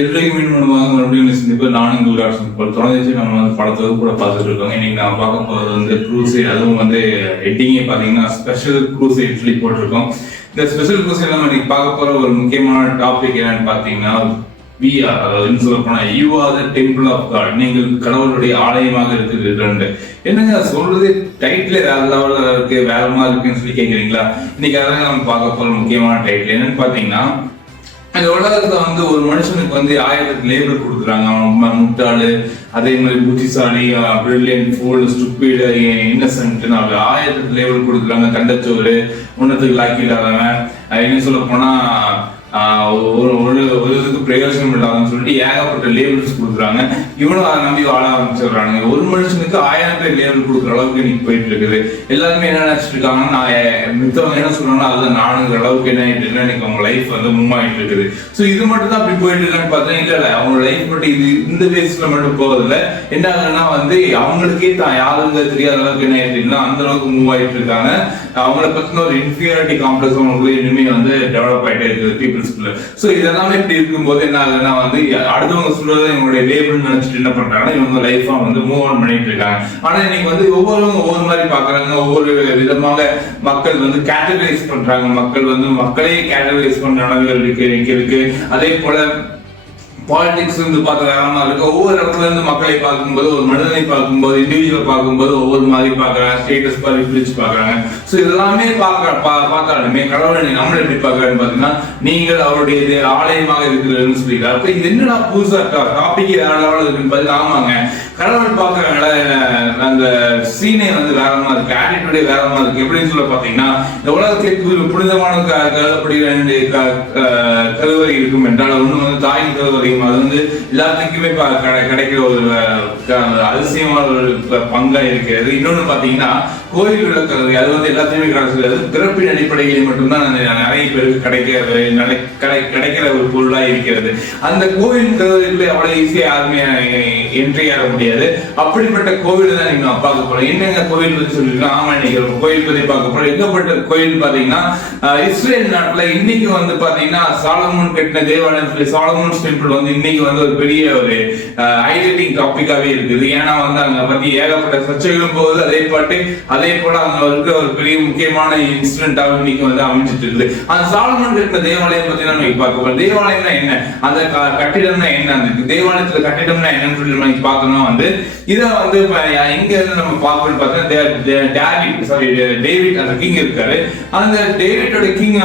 எல்லோருக்கும் மீன் பண்ணுவாங்க மறுபடியும் சிந்திப்பு நானும் குருராசன் போல் தொடர்ந்து நம்ம வந்து படத்தை கூட பார்த்துட்டு இருக்கோம். இன்னைக்கு நான் பார்க்க போகிறது வந்து க்ரூசைட், அதுவும் வந்து ஹெட்டிங்கே பார்த்தீங்கன்னா ஸ்பெஷல் க்ரூசைட் சொல்லி போட்டிருக்கோம். இந்த ஸ்பெஷல் க்ரூசைட் நம்ம இன்னைக்கு பார்க்க போகிற ஒரு முக்கியமான டாபிக் என்னன்னு பார்த்தீங்கன்னா VR, அதாவது சொல்ல போனா you are the temple of God, நீங்கள் கடவுளுடைய ஆலயமாக இருக்கிறது. என்னங்க சொல்றது, டைட்டில் வேற லெவலில் இருக்கு, வேற மாதிரி இருக்குன்னு சொல்லி கேட்குறீங்களா? இன்னைக்கு அதான் நம்ம பார்க்க போகிற முக்கியமான டைட்டில் என்னன்னு பார்த்தீங்கன்னா, இந்த உலகத்துல வந்து ஒரு மனுஷனுக்கு வந்து 1000 லேபிள் கொடுக்குறாங்க. அவன் முட்டாளு, அதே மாதிரி புத்திசாலி, பிரில்லியன்ட், ஃபூல், ஸ்டூபிட், இன்னசென்ட்னு 1000 லேபிள் கொடுக்குறாங்க. கண்டச்சோறு, ஒன்னத்துக்கு லாக்கி இல்லாதவன், என்ன சொல்ல போனா ஒரு இதுக்கு பிரயோஜனம் இல்லாதன்னு சொல்லிட்டு ஏகப்பட்ட லேபிள்ஸ் கொடுக்குறாங்க. இவனும் அதை நம்பி வாழ ஆரம்பிச்சிடுறாங்க. ஒரு மனுஷனுக்கு 1000 பேர் லேபிள் கொடுக்குற அளவுக்கு இன்னைக்கு போயிட்டு இருக்குது. எல்லாருமே என்ன நினைச்சிட்டு இருக்காங்கன்னா, நான் மித்தவங்க என்ன சொல்றாங்கன்னா அதுதான் நானுங்கிற அளவுக்கு என்ன ஆயிட்டு இருக்கு, இன்னைக்கு அவங்க லைஃப் வந்து மூவ் ஆயிட்டு இருக்குது. ஸோ இது மட்டும் தான் அப்படி போயிட்டு இருக்கான்னு பார்த்தா இல்ல, அவங்க லைஃப் மட்டும் இது இந்த பேஸ்ல மட்டும் போவதில்ல. என்ன ஆகுதுன்னா வந்து அவங்களுக்கே தான் யாருங்க தெரியாத அளவுக்கு என்ன ஆயிட்டு அந்த அளவுக்கு மூவ் ஆயிட்டு இருக்காங்க. அவங்கள பத்தின ஒரு இன்ஃபீரியாரிட்டி காம்ப்ளெக்ஸ் அவங்களுக்கு இனிமே வந்து டெவலப் ஆயிட்டே இருக்குது பீப்புள்ஸ்குள்ள. ஸோ இதெல்லாமே இப்படி இருக்கும்போது என்ன ஆகுதுன்னா வந்து அடுத்தவங்க சொல்றது இவங்களுடைய லேபிள் நினைச்சிட்டு என்ன பண்றாங்கன்னா இவங்க லைஃபா வந்து மூவ் ஆன் பண்ணிட்டு இருக்காங்க. ஆனா இன்னைக்கு வந்து ஒவ்வொருவங்க ஒவ்வொரு மாதிரி பாக்குறாங்க. ஒவ்வொரு விதமாக மக்கள் வந்து கேட்டகரைஸ் பண்றாங்க. மக்கள் வந்து மக்களே கேட்டகரைஸ் பண்ற அளவுகள் இருக்கு. அதே போல பாலிடிக்ஸ் வந்து பார்க்க வேற இருக்கு. ஒவ்வொரு இடத்துல இருந்து மக்களை பார்க்கும்போது, ஒரு மனிதனை பார்க்கும்போது, இண்டிவிஜுவல் பார்க்கும்போது ஒவ்வொரு மாதிரி பார்க்கறாங்க. ஸ்டேட்டஸ் மாதிரி பிரிச்சு பார்க்கறாங்க. ஸோ இதெல்லாமே பார்த்தாலுமே கடவுளை நம்மளை எப்படி பார்க்கறான்னு பார்த்தீங்கன்னா, நீங்கள் அவருடைய ஆலயமாக இருக்கிறதுன்னு சொல்லிடுறாரு. அப்ப இது என்னடா புதுசா டாபிக் வேற லெவலில் இருக்குன்னு பார்த்து, ஆமாங்க, கடவுள் பார்க்கறாங்கள அந்த சீனே வந்து வேற மாதிரி இருக்கு, ஆட்டிடியூடே வேற மாதிரி இருக்கு. எப்படின்னு சொல்ல பார்த்தீங்கன்னா, இந்த உலகத்திற்கு புனிதமான கருதப்படுகிற கருவறை இருக்கும் என்றால் ஒண்ணு வந்து தாயின் கருவறை. அது வந்து எல்லாத்துக்குமே கிடைக்கிற ஒரு அதிசயமான ஒரு பங்கா இருக்கிறது. இன்னொன்னு பாத்தீங்கன்னா கோயில் விளக்குறது, அது வந்து எல்லாத்தையுமே கிடைக்கிறது. பிறப்பின் அடிப்படையில் மட்டும்தான் நிறைய பேருக்கு கிடைக்கிற ஒரு பொருளா இருக்கிறது. அந்த கோயில் கருவறைக்குள்ள அவ்வளவு ஈஸியா யாருமே என்ட்ரி ஆக முடியாது. அப்படிப்பட்ட கோவில் தான் நீங்க பார்க்க போறோம். என்னங்க கோயில் பத்தி சொல்லிருக்கோம்? ஆமா, இன்னைக்கு கோயில் பத்தி பார்க்க போறோம். எங்கப்பட்ட கோயில் பாத்தீங்கன்னா இஸ்ரேல் நாட்டுல இன்னைக்கு வந்து பாத்தீங்கன்னா சாலமோன் கட்டின தேவாலயம் சொல்லி சாலமோன் டெம்பிள் வந்து இன்னைக்கு வந்து ஒரு பெரிய ஒரு ஹைலைட்டிங் டாபிக்காவே இருக்குது. ஏன்னா வந்து அங்க பத்தி ஏகப்பட்ட சர்ச்சைகளும் போகுது. அதே போல அங்க இருக்கிற ஒரு பெரிய முக்கியமான இன்சிடென்டாக இன்னைக்கு வந்து அமைஞ்சிட்டு இருக்குது. அந்த சாலமோன் கட்டின தேவாலயம் பத்தி நம்ம பார்க்க போறோம். தேவாலயம்னா என்ன, அந்த கட்டிடம்னா என்ன, அந்த தேவாலயத்துல கட்டிடம்னா என்னன்னு சொல்லி நம்ம பார்க்கணும். வந்து இதை வந்து எங்க இருந்து நம்ம பார்க்கணும்னு பார்த்தா டேவிட் அந்த கிங் இருக்காரு. அந்த டேவிட்டோட கிங்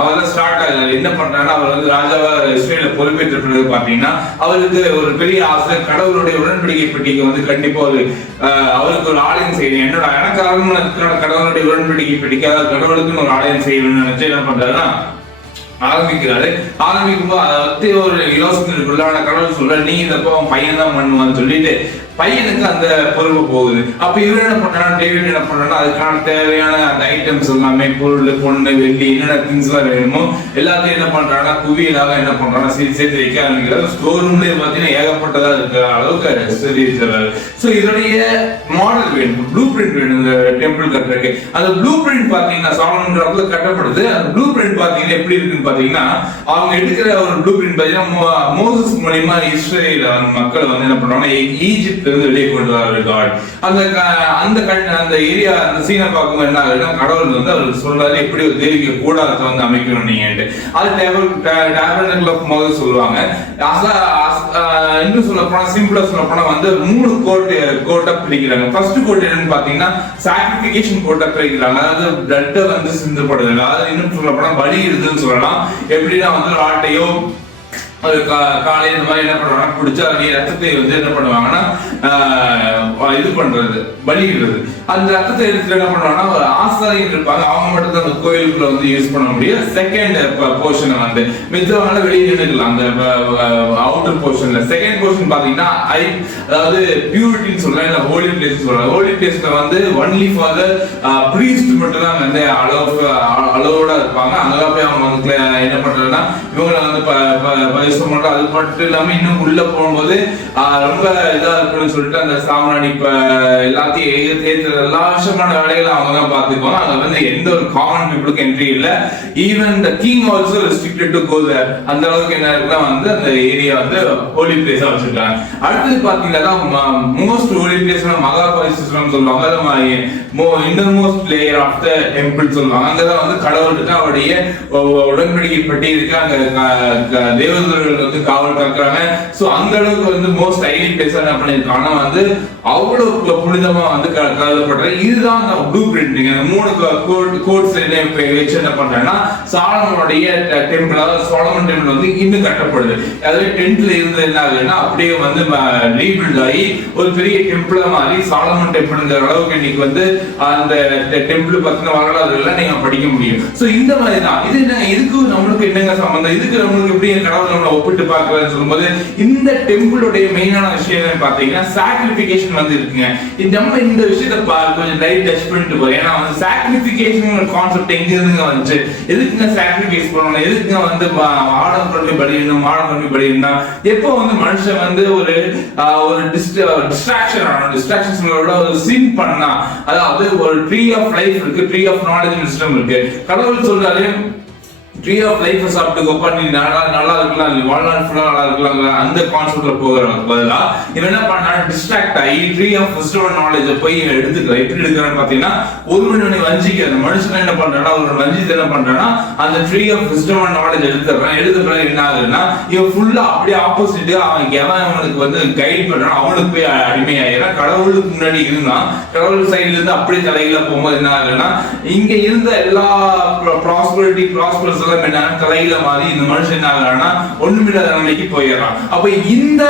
அவர் ஸ்டார்ட் ஆகுது. என்ன பண்றாங்கன்னா, அவர் வந்து ராஜாவா இஸ்ரேல பொறுப்பேற்ற பிறகு பாத்தீங்கன்னா அவருக்கு ஒரு பெரிய ஆசை, கடவுளுடைய உடன்படிக்கை பெட்டிக்கு வந்து கண்டிப்பா அவருக்கு ஒரு ஆலயம் செய்யணும். எனக்கு கடவுளுடைய உடன்படிக்கை பெட்டிக்கு, அதாவது கடவுளுக்குன்னு ஒரு ஆலயம் செய்யணும்னு நினைச்சு என்ன பண்றாருன்னா ஆரம்பிக்கும் போது அதை பத்தி ஒரு யோசனை இருக்குல்ல. ஆனா கடவுள் சொல்ற, நீ இதப்போ பையன் தான் பண்ணுவான்னு சொல்லிட்டு பையனுக்கு அந்த பொறுப்பு போகுது. அப்ப இவர் என்ன பண்றானா, டேவிட் என்ன பண்றானா, அதுக்கான தேவையான அந்த ஐட்டம்ஸ் எல்லாமே, பொருள், பொண்ணு, வெள்ளி, என்னென்ன திங்ஸ் எல்லாம் வேணுமோ எல்லாத்தையும் என்ன பண்றானா குவியலாக என்ன பண்றானா சேர்த்து வைக்க ஆரம்பிக்கிறார். ஸ்டோர் ரூம்லயே பாத்தீங்கன்னா ஏகப்பட்டதா இருக்கிற அளவுக்கு சரி வச்சிடறாரு. ஸோ இதனுடைய மாடல் வேணும், ப்ளூ பிரிண்ட் வேணும் இந்த டெம்பிள் கட்டுறதுக்கு. அந்த ப்ளூ பிரிண்ட் பாத்தீங்கன்னா சாலமோன் காலத்துல கட்டப்படுது. அந்த ப்ளூ பிரிண்ட் பாத்தீங்கன்னா எப்படி இருக்குன்னு பாத்தீங்கன்னா, அவங்க எடுக்கிற ஒரு ப்ளூ பிரிண்ட் பாத்தீங்கன்னா மோசஸ் மூலமா இஸ்ரேல் மக்கள் வந்து என்ன பண்றாங்க, ஈஜிப்ட் வெளியே கொண்டு வர காட். அந்த ஏரியா அந்த சீனை பார்க்கும்போது என்ன ஆகுதுன்னா, கடவுள் வந்து அவர் சொல்றாரு எப்படி ஒரு தேவிக்கு கூடாரத்தை வந்து அமைக்கணும் நீங்க. அது டேபர்னக்கிள் ஆஃப் மோசஸ் சொல்லுவாங்க. இன்னும் சொல்ல போனா, சிம்பிளா சொல்ல போனா வந்து 3 கோட்டா பிரிக்கிறாங்க. ஃபர்ஸ்ட் கோட் என்னன்னு பாத்தீங்கன்னா சாக்ரிஃபிகேஷன் கோட்டா பிரிக்கிறாங்க. அதாவது பிளட் வந்து சிந்தப்படுது. அதாவது இன்னும் சொல்ல போனா பலி இடுதுன்னு சொல்லலாம். எப்படின்னா வந்து ஒரு ஆட்டையோ அது காலை இந்த மாதிரி என்ன பண்ணுவாங்கன்னா பிடிச்சா ரத்தத்தை வந்து என்ன பண்ணுவாங்கன்னா இது பண்றது, பலியிடுறது. அந்த ரத்தத்தை எடுத்துட்டு என்ன பண்ணுவாங்கன்னா ஒரு ஆசாரியர்கள் இருப்பாங்க, அவங்க மட்டும் தான் அந்த கோயிலுக்குள்ள வந்து யூஸ் பண்ண முடியும். செகண்ட் போர்ஷனை வந்து மித்தவங்க வெளியே நின்றுக்கலாம் அந்த அவுட்டர் போர்ஷன்ல. செகண்ட் போர்ஷன் பாத்தீங்கன்னா அதாவது பியூரிட்டின்னு சொல்றாங்க, இல்ல ஹோலி பிளேஸ் சொல்றாங்க. ஹோலி பிளேஸ்ல வந்து ஒன்லி ஃபார் த பிரீஸ்ட் மட்டும் தான் வந்து அலோவோட இருப்பாங்க. அங்கெல்லாம் போய் அவங்க வந்து என்ன பண்றதுன்னா இவங்களை வந்து யோசனை பண்றோம். அது மட்டும் இல்லாம இன்னும் உள்ள போகும்போது ரொம்ப இதா இருக்குன்னு சொல்லிட்டு அந்த சாம்ராணி இப்ப எல்லாத்தையும் எல்லா விஷயமான வேலைகளும் அவங்க தான் பாத்துக்குவாங்க. அங்க வந்து எந்த ஒரு காமன் பீப்புளுக்கு என்ட்ரி இல்ல. Even the king also restricted to go there. அந்த அளவுக்கு என்ன இருக்குன்னா வந்து அந்த ஏரியா வந்து ஹோலி பிளேஸா வச்சிருக்காங்க. அடுத்தது பாத்தீங்கன்னா மோஸ்ட் ஹோலி பிளேஸ் மகாபலிசிஸ்டம் சொல்லுவாங்க. Innermost layer of the temple சொல்லுவாங்க. அங்கதான் வந்து கடவுளுக்கு அவருடைய உடன்படிக்கை பட்டி இருக்கு. அங்க தேவதூர்கள் வந்து காவல் காக்குறாங்க. சோ அந்த அளவுக்கு வந்து மோஸ்ட் ஹைலி பிளேஸ் என்ன பண்ணிருக்காங்க வந்து அவ்வளவு புனிதமா வந்து கருதப்படுற. இதுதான் ப்ளூ பிரிண்டிங். அந்த 3 கோட்ஸ் வச்சு என்ன பண்றாங்கன்னா சாலமனுடைய டெம்பிள், அதாவது சாலமன் டெம்பிள் வந்து இன்னும் கட்டப்படுது. அதாவது 10th இருந்து என்ன ஆகுதுன்னா அப்படியே வந்து ரீபில்ட் ஆகி ஒரு பெரிய டெம்பிளா மாறி சாலமன் டெம்பிள்ங்கிற அளவுக்கு இன்னைக்கு வந்து அந்த டெம்பிள் பத்தின வரலாறு எல்லாம் நீங்க படிக்க முடியும். சோ இந்த மாதிரி தான் இது என்ன, இதுக்கு நம்மளுக்கு என்னங்க சம்பந்தம், இதுக்கு நம்மளுக்கு எப்படி கடவுள் நம்மளை ஒப்பிட்டு பார்க்கறதுன்னு சொல்லும்போது இந்த டெம்பிளுடைய மெயினான விஷயம் பாத்தீங்கன்னா சாக்ரிஃபிகேஷன் வந்து இருக்குங்க. நம்ம இந்த விஷயத்தை கொஞ்சம் லைட் டச் பண்ணிட்டு போறோம். ஏன்னா வந்து சாக்ரிஃபிகேஷன் கான்செப்ட் எங்க இருந்துங்க வந்துச்சு, எதுக்குங்க சாக்ரிஃபைஸ் பண்ணணும், எதுக்குங்க வந்து ஆடம் கொண்டு பலியிடணும், மாடம் கொண்டு பலியிடணும். எப்போ வந்து மனுஷன் வந்து ஒரு டிஸ்ட்ராக்ஷனோட ஒரு சின் பண்ணா, அதாவது ஒரு ட்ரீ ஆஃப் லைஃப் இருக்கு, ட்ரீ ஆஃப் நாலேஜ் சிஸ்டம் இருக்கு. கடவுள் சொல்றாரு ட்ரீ ஆஃப் லைஃப் சாப்பிட்டுக்கோப்பா, நீ நல்லா இருக்கலாம், நீ வாழ்நாள் ஃபுல்லா நல்லா இருக்கலாம். அந்த கான்செப்ட்ல போகிறவங்க பதிலா இவன் என்ன பண்ணா டிஸ்ட்ராக்ட் ஆகி tree of wisdom and knowledge போய் எடுத்துக்கிற. எப்படி எடுக்கிறான்னு பாத்தீங்கன்னா ஒருவனை வஞ்சிக்கிறது. மனுஷன் என்ன பண்றானா ஒரு வஞ்சித்து என்ன பண்றானா அந்த tree of wisdom and knowledge எடுத்துக்கிறான். என்ன ஆகுதுன்னா இவன் ஃபுல்லா அப்படியே ஆப்போசிட், அவனுக்கு வந்து கைட் பண்றான், அவனுக்கு போய் அடிமையாயிரம். கடவுளுக்கு முன்னாடி இருந்தான், கடவுள் சைட்ல இருந்து அப்படியே தலையில போகும்போது என்ன ஆகுதுன்னா இங்க இருந்த எல்லா ப்ராஸ்பரஸ் தலையில மாறி இந்த மனுஷன் என்ன ஆகுறான்னா ஒண்ணுமில்லாத நிலைமைக்கு போயிடறான். அப்ப இந்த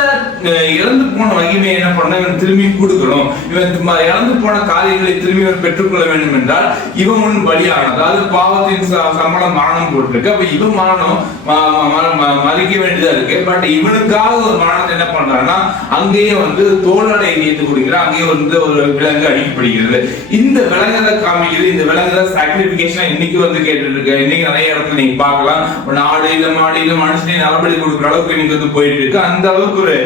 இறந்து போன மகிமையை என்ன பண்ண இவன் திரும்பி கொடுக்கணும். இவன் இறந்து போன காரியங்களை திரும்பி இவன் பெற்றுக்கொள்ள வேண்டும் என்றால் இவன் முன் பலியாகணும். அதாவது பாவத்தின் சம்பளம் மரணம் போட்டிருக்கு. அப்ப இவன் மரணம் மறிக்க வேண்டியதா இருக்கு. பட் இவனுக்காக ஒரு மரணத்தை என்ன பண்றான்னா அங்கேயே வந்து தோளடை ஏற்று கொடுக்கிறான். அங்கேயே வந்து ஒரு விலங்கு அடிக்கப்படுகிறது. இந்த விலங்குகளை காமிக்கிறது. இந்த விலங்குகளை சாக்ரிஃபிகேஷன் இன்னைக்கு வந்து கேட்டு இருக்கு. இன்னைக்கு நிறைய இடத்துல நீங்க பார்க்கலாம், ஆடு இல்ல மாடு இல்ல மனுஷனே நலபடி கொடுக்குற அளவுக்கு இன்னைக்கு வந்து போயிட்டு இருக்கு. அந்த அளவுக்கு ஒரு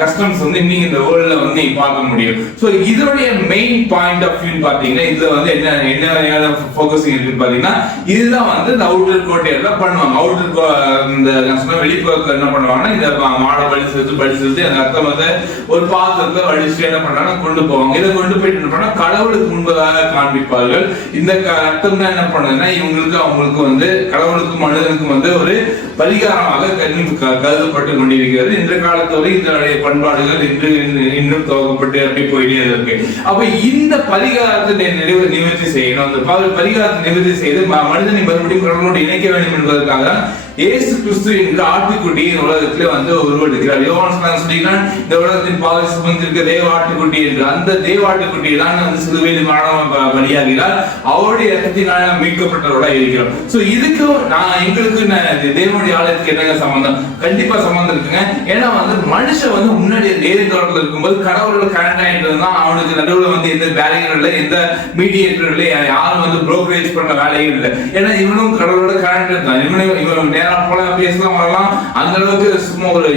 கஸ்டம்ஸ் வந்து இன்னைக்கு இந்த வேர்ல்ட்ல வந்து நீங்க பார்க்க முடியும். சோ இதோடைய மெயின் பாயிண்ட் ஆஃப் வியூ பாத்தீங்கன்னா இதுல வந்து என்ன ஃபோக்கஸிங் இருக்கு பாத்தீங்கன்னா இதுதான் வந்து இந்த அவுட்டர் கோட் ஏரியால பண்ணுவாங்க. அவுட்டர் இந்த வெளிப்புறத்துல என்ன பண்ணுவாங்கன்னா இந்த மாடை பலி செலுத்தி அந்த அர்த்தம் வந்து ஒரு பாத்திரத்தை வடிச்சு என்ன பண்றாங்கன்னா கொண்டு போவாங்க. இதை கொண்டு போயிட்டு என்ன பண்ணா கடவுளுக்கு முன்பதாக காண்பிப்பார்கள். இந்த அர்த்தம் தான் என்ன பண்ணுதுன்னா இவங்களுக்கு அவங்களுக்கு வந்து கடவுளுக்கும் மனிதனுக்கும் வந்து ஒரு பரிகாரமாக கருதப்பட்டு கொண்டிருக்கிறது. இந்த காலத்தோடு இதனுடைய பண்பாடுகள் இன்னும் துவக்கப்பட்டு அப்படி போயிட்டே இருக்கு. அப்ப இந்த பரிகாரத்தை நிவர்த்தி செய்யணும். அந்த பரிகாரத்தை நிவர்த்தி செய்து மனிதனை மறுபடியும் கடவுளோடு இணைக்க வேண்டும் என்பதற்காக இயேசு கிறிஸ்து என்ற ஆட்டுக்குட்டி இந்த உலகத்திலே வந்து உருவெடுக்கிறார். யோவான் சொல்லிக்கிறான் இந்த உலகத்தின் பாவத்தை சுமந்திருக்க தேவ ஆட்டுக்குட்டி என்று. அந்த தேவ ஆட்டுக்குட்டியை தான் வந்து சிலுவையில் மரணம் பலியாகிறார். அவருடைய இரத்தத்தினால் மீட்கப்பட்டவர்களா இருக்கிறோம். சோ இதுக்கு எங்களுக்கு தேவனுடைய ஆலயத்துக்கு என்னங்க சம்பந்தம்? கண்டிப்பா சம்பந்தம் இருக்குங்க. ஏன்னா வந்து மனுஷன் வந்து முன்னாடி ஏரி தோட்டத்தில் இருக்கும்போது கடவுளோட கனெக்ட் ஆயிட்டு இருந்தான். அவனுக்கு நடுவில் வந்து எந்த வேலைகள் இல்லை, எந்த மீடியேட்டர் இல்லை, யாரும் வந்து புரோக்கரேஜ் பண்ண வேலைகள் இல்லை. ஏன்னா இவனும் கடவுளோட கனெக்ட் இருந்தான். இவன் போல பேசலாம் வரலாம். அந்த அளவுக்கு சும்மா ஒரு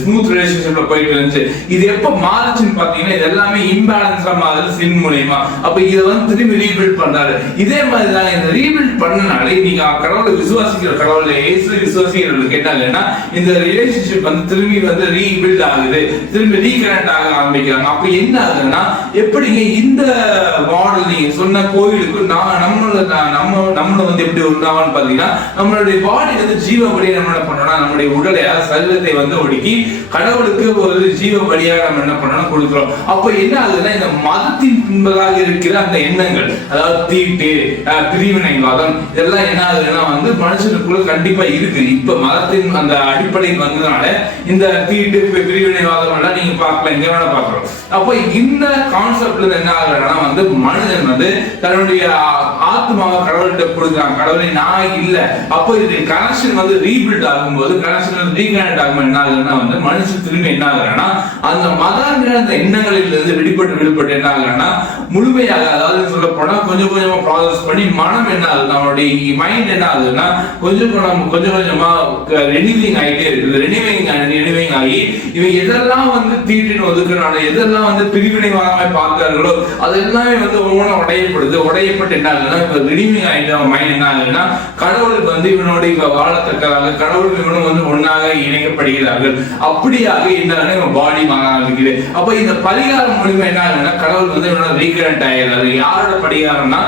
ஸ்மூத் ரிலேஷன்ஷிப்ல போயிட்டு இருந்துச்சு. இது எப்ப மாறுச்சுன்னு பாத்தீங்கன்னா இது எல்லாமே இம்பேலன்ஸா மாறுது சின் மூலமா. அப்ப இதை வந்து திரும்பி ரீபில்ட் பண்றாரு. இதே மாதிரிதான் இந்த ரீபில்ட் பண்ணனாலே நீங்க கடவுளை விசுவாசிக்கிற கடவுளை இயேசு விசுவாசிக்கிறவங்களுக்கு என்ன ஆகுதுன்னா இந்த ரிலேஷன்ஷிப் வந்து திரும்பி வந்து ரீபில்ட் ஆகுது, திரும்பி ரீகனெக்ட் ஆக ஆரம்பிக்கிறாங்க. அப்ப என்ன ஆகுதுன்னா எப்படிங்க இந்த மாடல் நீங்க சொன்ன கோயிலுக்கு நம்மள வந்து எப்படி உண்டாவான்னு பாத்தீங்கன்னா நம்மளுடைய பாடி வந்து ஜீவபலியை நம்ம என்ன பண்ணோம்னா நம்முடைய உடலை சரீரத்தை வந்து ஒடுக்கி கடவுளுக்கு ஒரு ஜீவபலியாக நம்ம என்ன பண்ணணும் கொடுக்கிறோம். அப்ப என்ன ஆகுதுன்னா இந்த மதத்தின் பின்பதாக இருக்கிற அந்த எண்ணங்கள், அதாவது தீட்டு, பிரிவினைவாதம், இதெல்லாம் என்ன ஆகுதுன்னா வந்து மனுஷனுக்குள்ள கண்டிப்பா இருக்கு. இப்ப மதத்தின் அந்த அடிப்படையில் வந்ததுனால இந்த தீட்டு பிரிவினைவாதம் எல்லாம் நீங்க பார்க்கலாம், எங்க வேணா பார்க்கிறோம். அப்ப இந்த கான்செப்ட்ல என்ன ஆகுதுன்னா வந்து மனிதன் வந்து தன்னுடைய ஆத்மாவை கடவுள்கிட்ட கொடுக்குறான். கடவுளை நான் இல்ல. அப்போ இது கனெக்ஷன் கனெக்ஷன் வந்து ரீபில்ட் ஆகும்போது, கனெக்ஷன் ரீகனெக்ட் ஆகும்போது என்ன ஆகுதுன்னா வந்து மனுஷன் திரும்பி என்ன ஆகுறான்னா அந்த மதங்கிற அந்த எண்ணங்களில் இருந்து விடுபட்டு என்ன ஆகுறான்னா முழுமையாக, அதாவது சொல்ல போனா கொஞ்சம் கொஞ்சமா ப்ராசஸ் பண்ணி மனம் என்ன ஆகுது, நம்மளுடைய மைண்ட் என்ன ஆகுதுன்னா கொஞ்சம் கொஞ்சமா ரெனிவிங் ஆகிட்டே இருக்குது. ரெனிவிங் ஆகி இவங்க எதெல்லாம் வந்து தீட்டின் ஒதுக்குறாங்க, எதெல்லாம் வந்து பிரிவினைவாதமாய் பார்க்கிறார்களோ அதெல்லாமே வந்து ஒவ்வொன்றும் உடையப்பட்டு என்ன ஆகுதுன்னா இப்ப ரெனிவிங் ஆகிட்டு அவன் மைண்ட் என்ன ஆகுதுன்னா கடவுளுக்கு வந்து இவனோட இவ வாழத்தக்கதாக கடவுளுக்கு இவனும் வந்து ஒன்னாக இணைக்கப்படுகிறார்கள். அப்படியாக என்ன இவன் பாடி மாற ஆரம்பிக்குது. அப்ப இந்த பரிகாரம் மூலியமா என்ன ஆகுதுன்னா கடவுள் வந்து இவனோட ரீகனெக்ட் ஆகிறாரு. யாரோட பரிகாரம்னா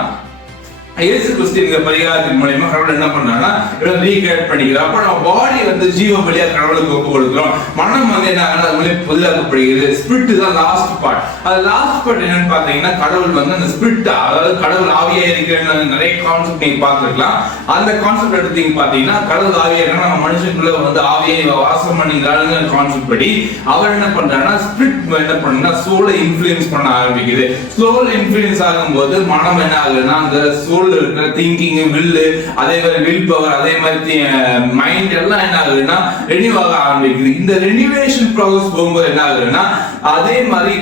இயேசு கிறிஸ்துவின் பரிகாரத்தின் மூலமா கடவுள் என்ன பண்றாங்கன்னா ரீகிரியேட் பண்ணிக்கிறோம். அப்ப நம்ம பாடி வந்து ஜீவ பலியா கடவுளுக்கு ஒப்பு கொடுக்கிறோம். மனம் வந்து என்ன ஆகுது, அது மூலம் புதிதாக்கப்படுகிறது. ஸ்பிரிட் தான் லாஸ்ட் பார்ட். அது லாஸ்ட் பார்ட் என்னன்னு பாத்தீங்கன்னா கடவுள் வந்து அந்த ஸ்பிரிட், அதாவது கடவுள் ஆவியா இருக்கிற நிறைய கான்செப்ட் நீங்க பார்த்துக்கலாம். அந்த கான்செப்ட் எடுத்தீங்க பாத்தீங்கன்னா கடவுள் ஆவியா இருக்கிற நம்ம மனுஷனுக்குள்ள வந்து ஆவியை வாசம் பண்ணிக்கிறாருங்கிற கான்செப்ட் படி அவர் என்ன பண்றாருன்னா ஸ்பிரிட் என்ன பண்ணுன்னா சோலை இன்ஃப்ளூயன்ஸ் பண்ண ஆரம்பிக்குது. சோல் இன்ஃப்ளூயன்ஸ் ஆகும்போது மனம் என்ன ஆகுதுன்னா அந்த சோல் இருக்கிற திங்கிங், வில்லு, அதே மாதிரி வில் பவர், அதே மாதிரி மைண்ட் எல்லாம் என்ன ஆகுதுன்னா ரெனியூ ஆக ஆரம்பிக்குது. இந்த ரெனியூவேஷன் ப்ராசஸ் போகும்போது என்ன ஆகுதுன்னா அதே மாதிரி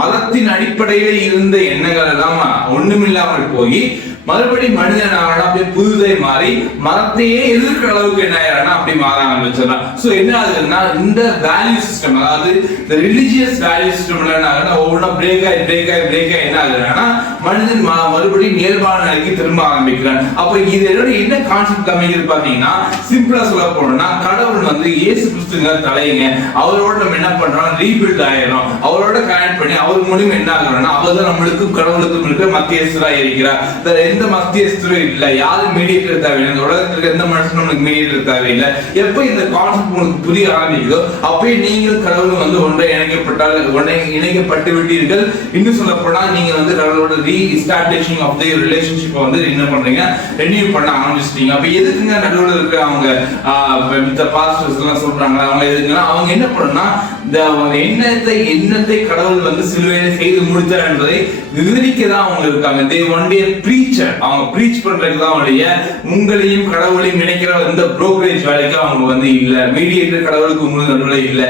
மதத்தின் அடிப்படையில இருந்த எண்ணங்கள் எல்லாம் ஒண்ணுமில்லாமல் போய் மறுபடி மனிதன் அப்படியே புதுதை மாறி மதத்தையே எதிர்க்கிற அளவுக்கு என்ன ஆயிரா அப்படி மாற ஆரம்பிச்சிடலாம். சோ என்ன ஆகுதுன்னா இந்த வேல்யூ சிஸ்டம், அதாவது இந்த ரிலிஜியஸ் வேல்யூ சிஸ்டம்ல என்ன ஆகுதுன்னா ஒவ்வொன்றா பிரேக் ஆகி என்ன ஆகுதுன்னா மனிதன் மறுபடியும் நேர்பான நிலைக்கு திரும்ப ஆரம்பிக்கிறான். அப்ப இதோட என்ன கான்செப்ட் அமைக்கிறது பாத்தீங்கன்னா சிம்பிளா சொல்ல போனோம்னா கடவுள் வந்து இயேசு கிறிஸ்துங்க தலைங்க, அவரோட நம்ம என்ன பண்றோம் ரீபில்ட் ஆயிரும். அவரோட கனெக்ட் பண்ணி அவர் மூலியமா என்ன ஆகுறோம்னா அவர் தான் நம்மளுக்கும் கடவுளுக்கும் இருக்கிற மத்தியஸ்தரா இருக்கிறார். எந்த மத்தியஸ்தரும் இல்ல, யாரும் மீடியேட்டர் தேவையில்லை, இந்த உலகத்துல எந்த மனுஷனும் நமக்கு மீடியேட்டர் தேவையில்லை. எப்ப இந்த கான்செப்ட் உங்களுக்கு புரிய ஆரம்பிக்குதோ அப்பயே நீங்கள் கடவுள் வந்து ஒன்றை இணைக்கப்பட்டு விட்டீர்கள். இன்னும் சொல்ல போனா நீங்க வந்து கடவுளோட ரீஎஸ்டாப்ளிஷிங் ஆஃப் தி ரிலேஷன்ஷிப் வந்து என்ன பண்றீங்க, ரெனியூ பண்ண ஆரம்பிச்சிட்டீங்க. அப்ப எதுக்குங்க நடுவுல இருக்கிற அவங்க இந்த பாஸ்டர்ஸ் எல்லாம் சொல்றாங்க, அவங்க எதுக்குன்னா அவங்க என்ன பண்ணணும்னா இந்த எண்ணத்தை கடவுள் வந்து சிலுவையில செய்து முடித்தார் என்பதை விவரிக்க தான் அவங்க இருக்காங்க. they one day preacher, அவங்க preach பண்றதுக்கு தான் வழிய உங்களையும் கடவுளையும் நினைக்கிற இந்த brokerage வேலைக்கு அவங்க வந்து இல்ல, மீடியேட்டர் கடவுளுக்கு உங்களுக்கு நடுவுல இல்ல.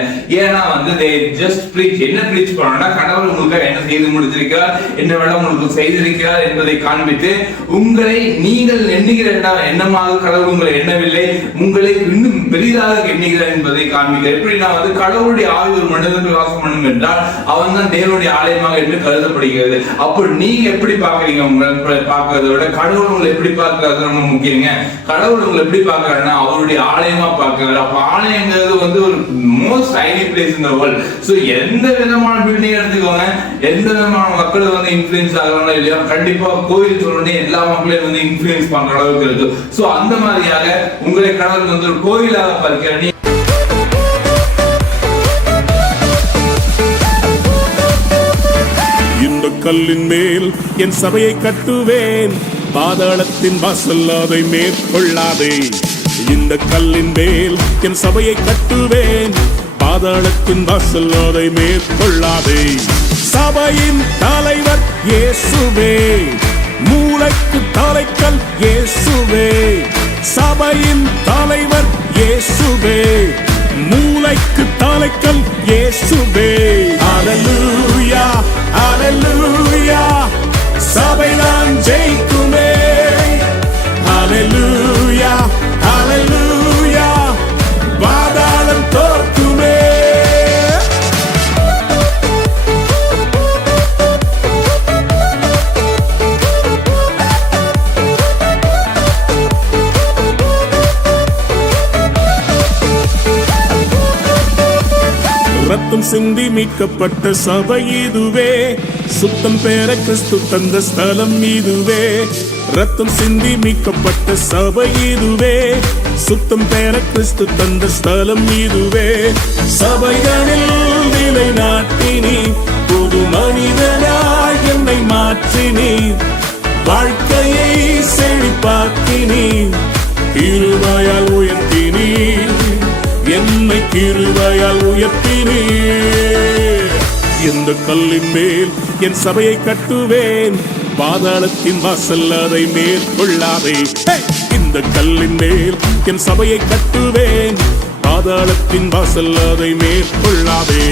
ஏன்னா வந்து they just preach. என்ன preach பண்ணணும்னா கடவுள் உங்களுக்கு என்ன செய்து முடித்திருக்கிறார், என்ன வேலை உங்களுக்கு செய்திருக்கிறார் என்பதை காண்பித்து உங்களை நீங்கள் எண்ணுகிற எண்ணமாக கடவுள் உங்களை எண்ணவில்லை, உங்களை இன்னும் பெரிதாக எண்ணுகிறார் என்பதை காண்பிக்கிறார். எப்படின்னா வந்து கடவுளுடைய ஆவி ஒரு மனிதனுக்கு வாசம் பண்ணும் என்றால் அவன் தான் தேவனுடைய ஆலயமாக என்று கருதப்படுகிறது. அப்போ நீங்க எப்படி பாக்குறீங்க, உங்களை பார்க்கறத விட கடவுள் உங்களை எப்படி பார்க்கறது ரொம்ப முக்கியங்க. கடவுள் உங்களை எப்படி பார்க்கறாருன்னா அவருடைய ஆலயமா பார்க்கறாரு. அப்ப ஆலயங்கிறது வந்து ஒரு most highly place in the world. So எந்த விதமான பில்டிங் எடுத்துக்கோங்க, எந்த விதமான மக்கள் வந்து இன்ஃப்ளூயன்ஸ் ஆகுறாங்களோ இல்லையா, கண்டிப்பா கோயில் சொல்றதே எல்லா மக்களையும் வந்து இன்ஃப்ளூயன்ஸ் பண்ற அளவுக்கு இருக்கு. சோ அந்த மாதிரியாக உங்களை கடவுள் வந்து ஒரு கோயிலாக பார்க்கிறார். கல்லின் மேல் என் சபையை கட்டுவேன், பாதாளத்தின் வாசல் அதை மேற்கொள்ளாதே. இந்த கல்லின் மேல் என் சபையை கட்டுவேன், பாதாளத்தின் வாசல் அதை மேற்கொள்ளாதே. சபையின் தலைவர் இயேசுவே, மூளைக்கு தலைக்கல் இயேசுவே. சபையின் தலைவர் இயேசுவே, மூளைக்கு தலைக்கல் இயேசுவே. ஹல்லேலூயா ஹல்லேலூயா, சபைதான் ஜெயிக்குமே. ஹல்லேலூயா ஹல்லேலூயா, பாதாளம் தோற்குமே. ரத்தம் சிந்தி மீட்கப்பட்ட சபை இதுவே, சுத்தம் பெற கிறிஸ்து தந்த ஸ்தலம் இதுவே. ரத்தம் சிந்தி மீட்கப்பட்ட சபை இதுவே, சுத்தம் பெற கிறிஸ்து தந்த ஸ்தலம் இதுவே. சபைகளில் நிலை நாட்டினி, புது மனிதனாய் என்னை மாற்றினி, வாழ்க்கையை செழிப்பாக்கினி, கிருபையால் உயர்த்தினி, என்னை கிருபையால் உயர்த்தினீர். இந்த கல்லின் மேல் என் சபையை கட்டுவேன், பாதாளத்தின் வாசல் அதை மேற்கொள்ளாதே. இந்த கல்லின் மேல் என் சபையை கட்டுவேன், பாதாளத்தின் வாசல் அதை மேற்கொள்ளாதே.